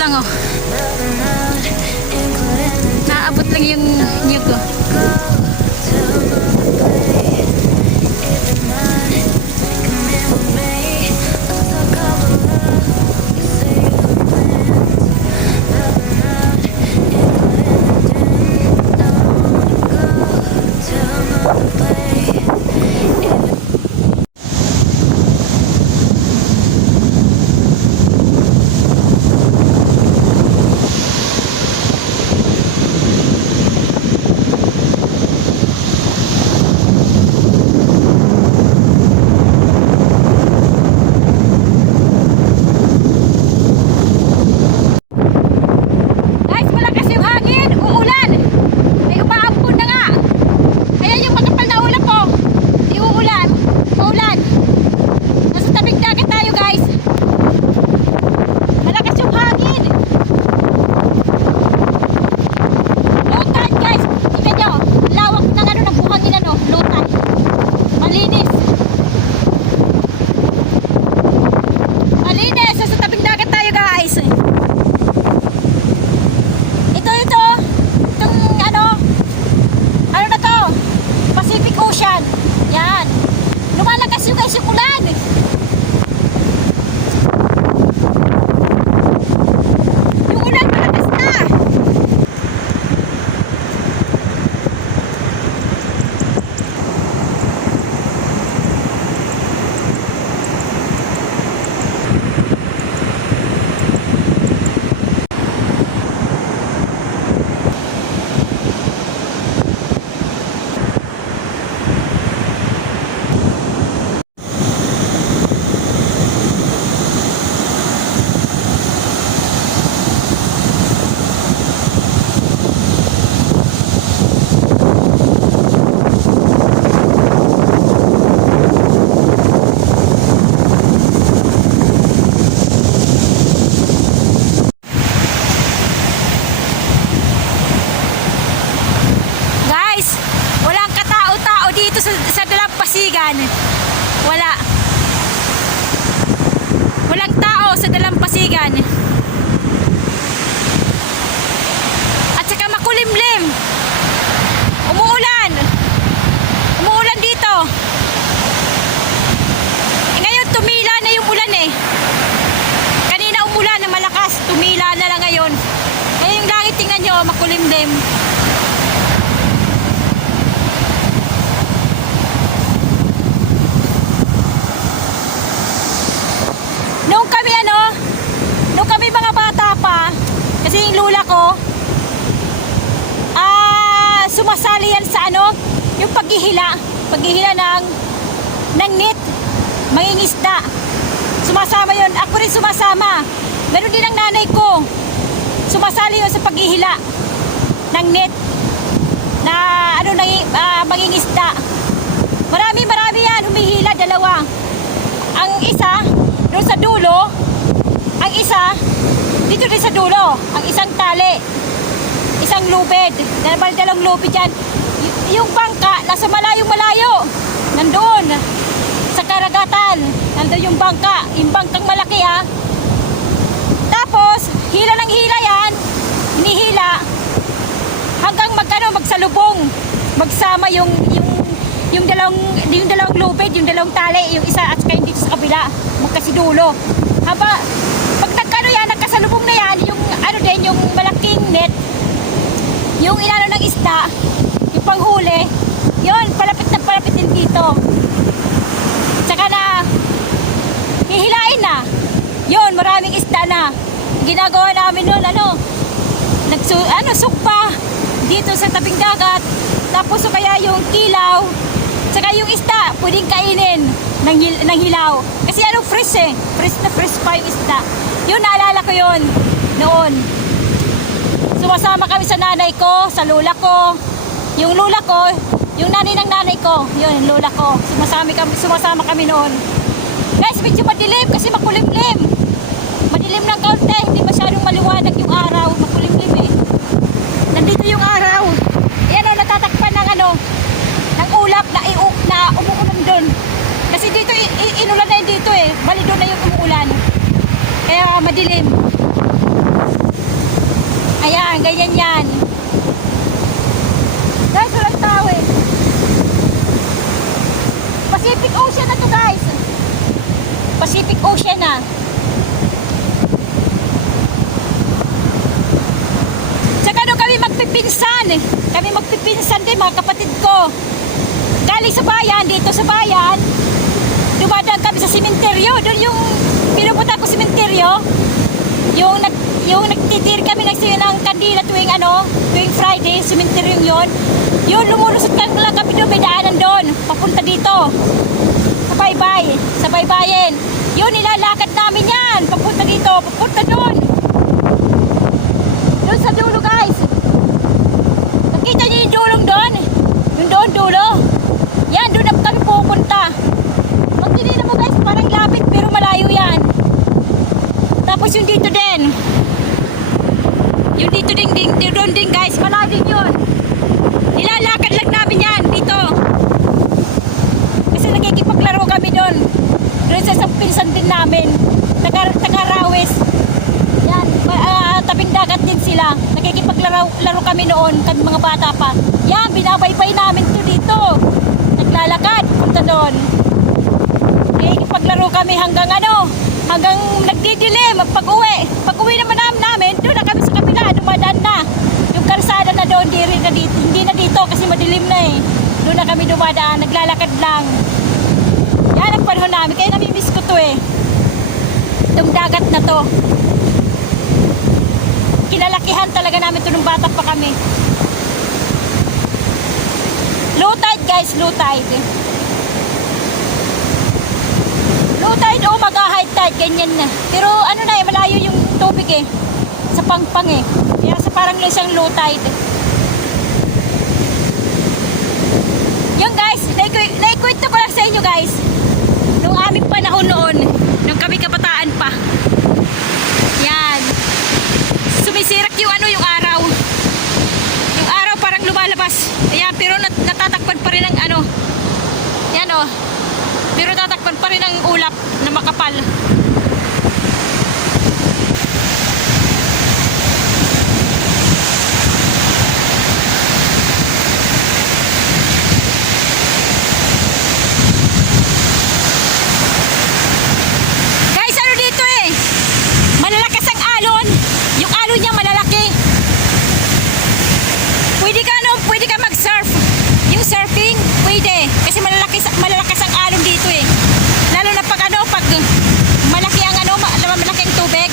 lang oh. Naabot lang yung nyug ko. Wala. Walang tao sa dalampasigan. At saka makulimlim. Umuulan. Umuulan dito. Ngayon tumila na yung ulan eh. Kanina umulan na malakas, tumila na lang ngayon. Ngayon yung langit tingnan nyo, makulimlim. Nung kami mga bata pa, kasi yung lula ko, sumasali yan sa yung paghihila ng net, mangingisda. Sumasama yun, ako rin sumasama. Meron din ang nanay ko, sumasali yun sa paghihila ng net, na mangingisda. Marami yan, humihila, dalawa. Ang isa, doon sa dulo, ang isa, dito din sa dulo, ang isang tali, isang lubid, dalawang lubid yan. Yung bangka, nasa malayo, nandoon, sa karagatan, nandoon yung bangkang malaki ha. Tapos, hila ng hila yan, hinihila, hanggang magsalubong, magsama yung dalawang lubid, yung dalawang tali, yung isa at saka yung dito sa kabila, magkasidulo. Pag nagkasalubong na yan, yung yung malaking net, yung inano ng isda, yung panghuli, yun, palapit din dito. Tsaka na, hihilain na. Yun, maraming isda na. Ginagawa namin nun, sugpa, dito sa tabing dagat. Tapos kaya yung kilaw, tsaka yung isda, pwedeng kainin ng hilaw. Kasi fresh eh. Fresh pa yung isda. Yun, naalala ko yun noon. Sumasama kami sa nanay ko, sa lula ko. Yung lula ko, yung nanay ng nanay ko, yun, yung lula ko. Sumasama kami noon. Guys, medyo madilim kasi makulimlim. Madilim ng kaunti, hindi masyadong maliwanag yung araw. Makulimlim eh. Nandito yung araw. Ayan o, natatakpan ng ulap na umuulan doon. Kasi dito, inulan na yun dito eh. Bali doon na yung umuulan. Kaya madilim. Pacific Ocean na. Tsaka doon kami magpipinsan. Kami magpipinsan din mga kapatid ko. Galing sa bayan, dito sa bayan, dumadaan kami sa simenteryo. Doon yung pinupunta ko simenteryo. Yung nagtitir kami ng kandila tuwing Friday, simenteryo yun. Yun, lumulusot lang kami doon, may daanan doon. Papunta dito. Sa baybayin. Yun, nilalakad namin yan. Papunta dito, papunta doon. Doon sa dulo, guys. Nakita niyo yung dulong doon? Yung doon, dulo. Yan, doon na kami pupunta. Pag tinignan mo, guys, parang lapit pero malayo yan. Tapos yung dito din. Yung dito din, doon din, guys. Malayo din yun. Nilalakad lang namin yan dito. Kasi nakikipaglaro kami doon. Doon sa pinsan din namin. Taga-Rawis. Yan, tabing dagat din sila. Nakikipaglaro kami noon, kami mga bata pa. Yan, binabaybay namin to dito. Naglalakad, punta doon. Nakikipaglaro kami hanggang nagdidilim. Pag-uwi naman namin, doon na kami sa kabila, dumadaan na. Yung karsada na doon, hindi na dito kasi madilim na eh. Doon na kami dumadaan, naglalakad lang. Yan ang panahon namin, kaya namimiss ko to eh. Itong dagat na to. Kinalakihan talaga namin to nung bata pa kami. Low tide, guys, low tide. Low tide o high tide, ganyan na. Pero ano na eh, malayo yung tubig eh. Sa pangpang eh. Kaya sa parang lang siyang low tide. Yung guys, naikwento ko lang sa inyo guys. Nung aming panahon noon, nung kami kabataan pa. Yan. Sumisirak yung yung araw. Yung araw parang lumalabas. Ayan, pero natatakpan pa rin ang Yan o. Pero tatakpan pa rin ang ulap na makapal. Guys, dito eh. Malalakas ang alon. Yung alon niya malalaki. Pwede ka mag-surf. Yung surfing, pwede. Kasi malakas ang alon dito eh. Lalo na pag malaki ang malaki ang tubig.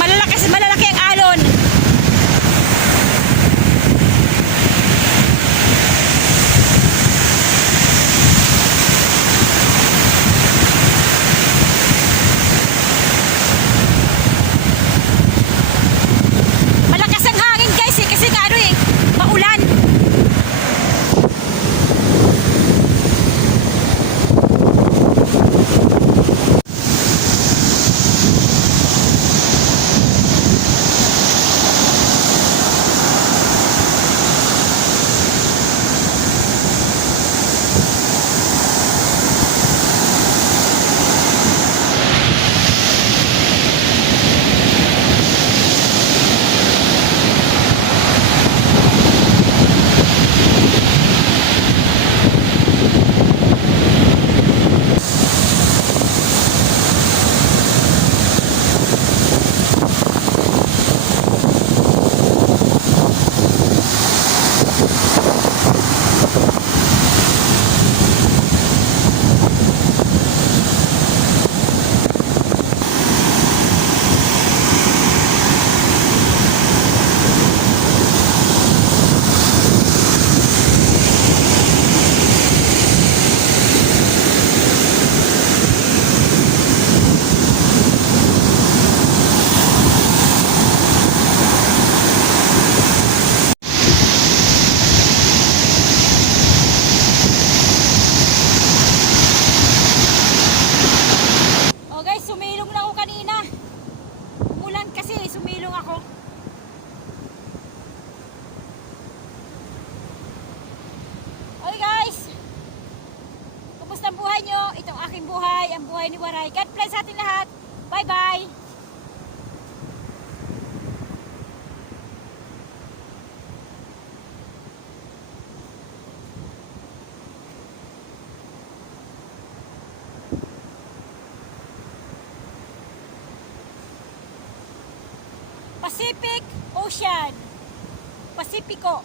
Malalaki ang alon. Malakas ang hangin guys eh, kasi maulan. Ang buhay ni Waray. God bless sa ating lahat. Bye-bye. Pacific Ocean. Pacifico.